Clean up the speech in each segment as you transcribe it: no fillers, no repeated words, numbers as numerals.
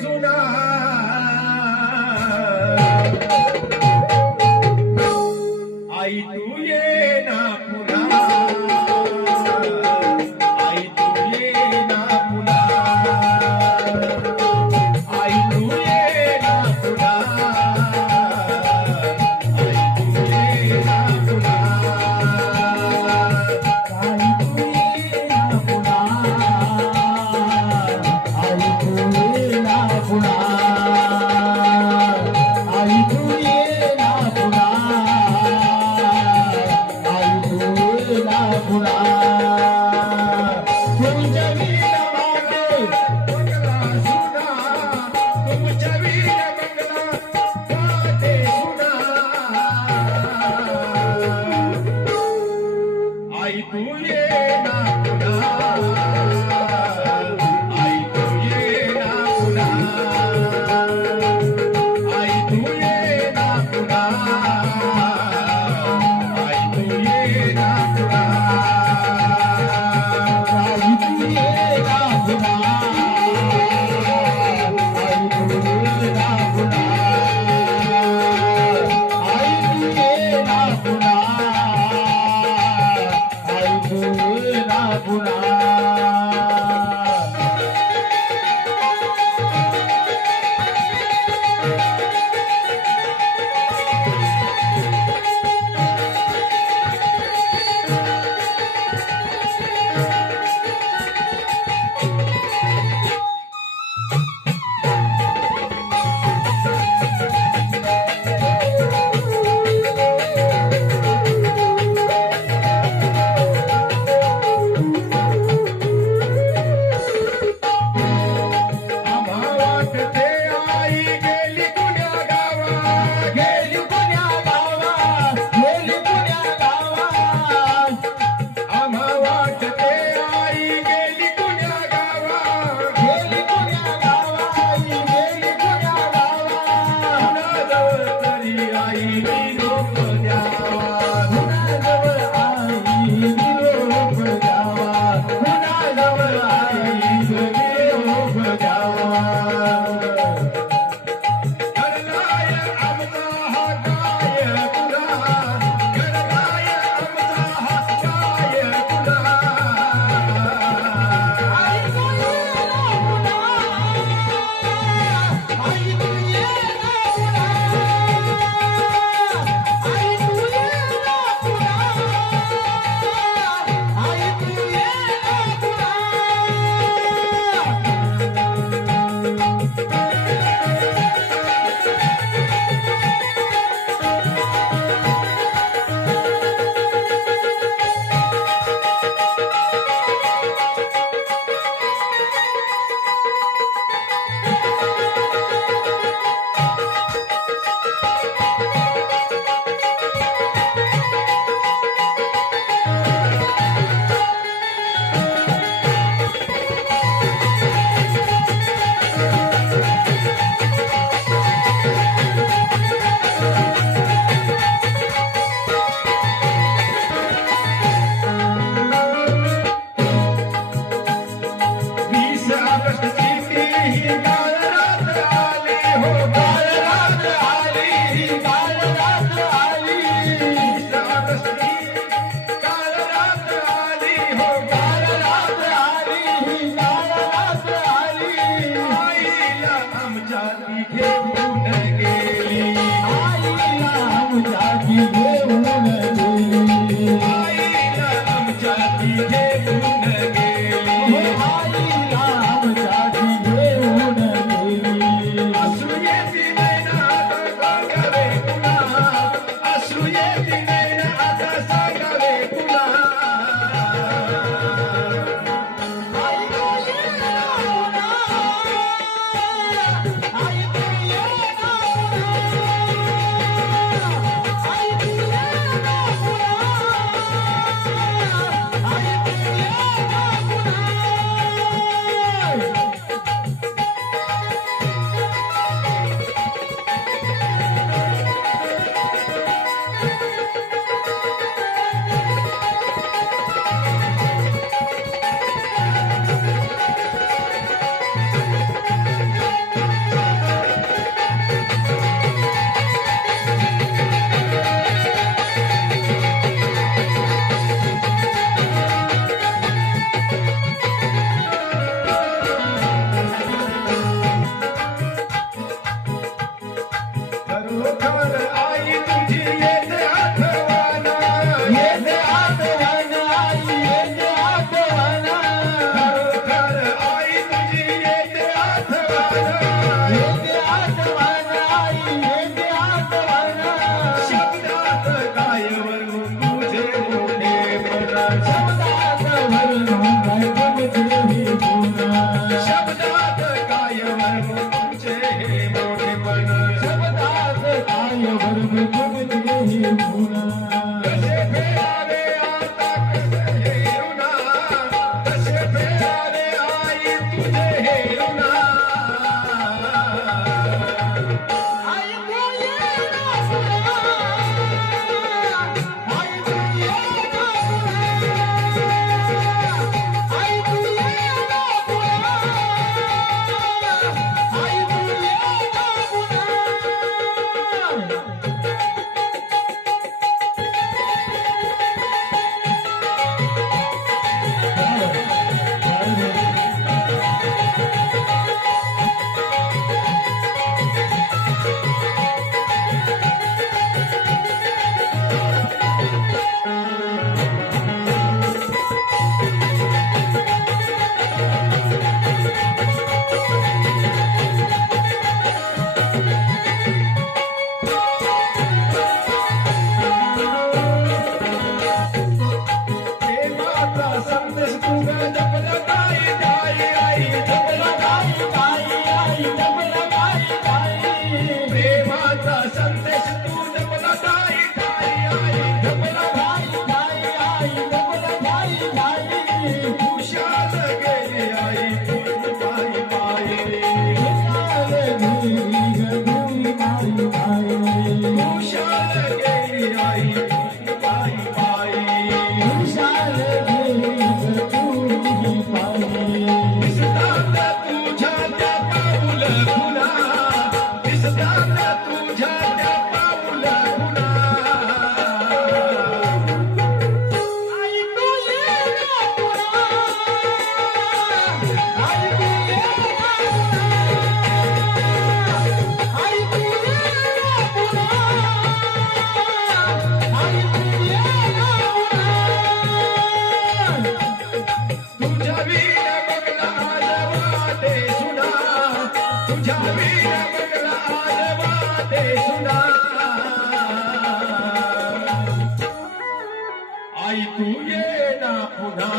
सुना आई तू ये ना पुन्हा आई तू ये ना पुन्हा आई तू ये ना पुन्हा आई तू ये ना पुन्हा आई तू ये ना पुन्हा आई तू ये ना पुन्हा आई तू ये ना पुन्हा आई तू ये ना पुन्हा तुमच्या वीर मागे बंगला सुना तुमच्या वीर बंगला मागे सुना आई तू ये ना पुन्हा आई तू ये ना पुन्हा आई तू ये ना पुन्हा आई तू ये ना पुन्हा आई तू ये ना पुन्हा आई तू ये ना पुन्हा आई तू ये ना पुन्हा आई तू ये ना पुन्हा आम्हा वाटते आई गेली कुण्या गावा गेली पुण्या गावात गेली पुण्या गावात आम्हा वाटते आई गेली कुण्या गावा गेली पुण्या गावात गेली पुण्या गावात कुणाजवळ तरी आई निरोप द्यावा कुणाजवळ आई निरोप द्यावा कुणाजवळ आई निरोप द्यावा घडलाय आमचा हा काय पुन्हा घडलाय आमचा हा काय पुन्हा आई तू ये ना पुन्हा आई तू ये ना पुन्हा आई तू ये ना पुन्हा आई तू ये ना पुन्हा वीस ऑगस्टची ती काल रात्र आली हो काल रात्र आली काल रात्र आली 20 ऑगस्टची काल रात्र आली हो काल रात्र आली काल रात्र आली आईला आमच्या ती घेऊन गेली आईला आमच्या ती घेऊन गेली आईला आमच्या ती घेऊन गेली आईला आमच्या ती घेऊन गेली असू येती नैना आता सांगावे पुन्हा असू येती नैना आता सांगावे पुन्हा आई तू ये ना पुन्हा आई तू ये तुझे हे मोठेपण शब्दात काय वर्म तुझे हे गुण कसे फेरावे आता कसे हे ऋणा कसे फेरावे आई तुझे हे ऋणा आई तू ये ना पुन्हा आई तू ये ना पुन्हा आई तू ये ना पुन्हा आई तू ये ना पुन्हा प्रेमाचा संदेश तुझा जपला काय काय आई जपला प्रेमाचा संदेश तू जपला काय काय आई जपला खुशाल गेली आई तुझ पायी पायी खुशाल गेली आई तुझ पायी पायी दिसतात तुझ्या त्या पाऊल खुणा दिसतात तुझ्या त्या पाऊल खुणा आई तू ये ना पुन्हा आई तू ये ना पुन्हा आई तू ये ना पुन्हा आई तू ये ना पुन्हा तुझ्या वीर बंगला आज वाटे सुना तुझ्या वीर बंगला आज वाटे सुना आई तू ये ना पुन्हा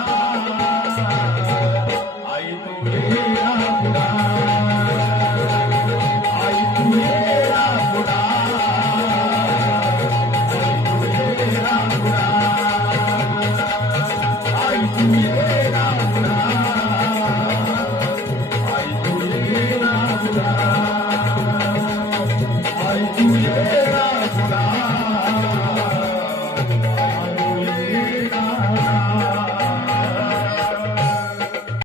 आई तू ये ना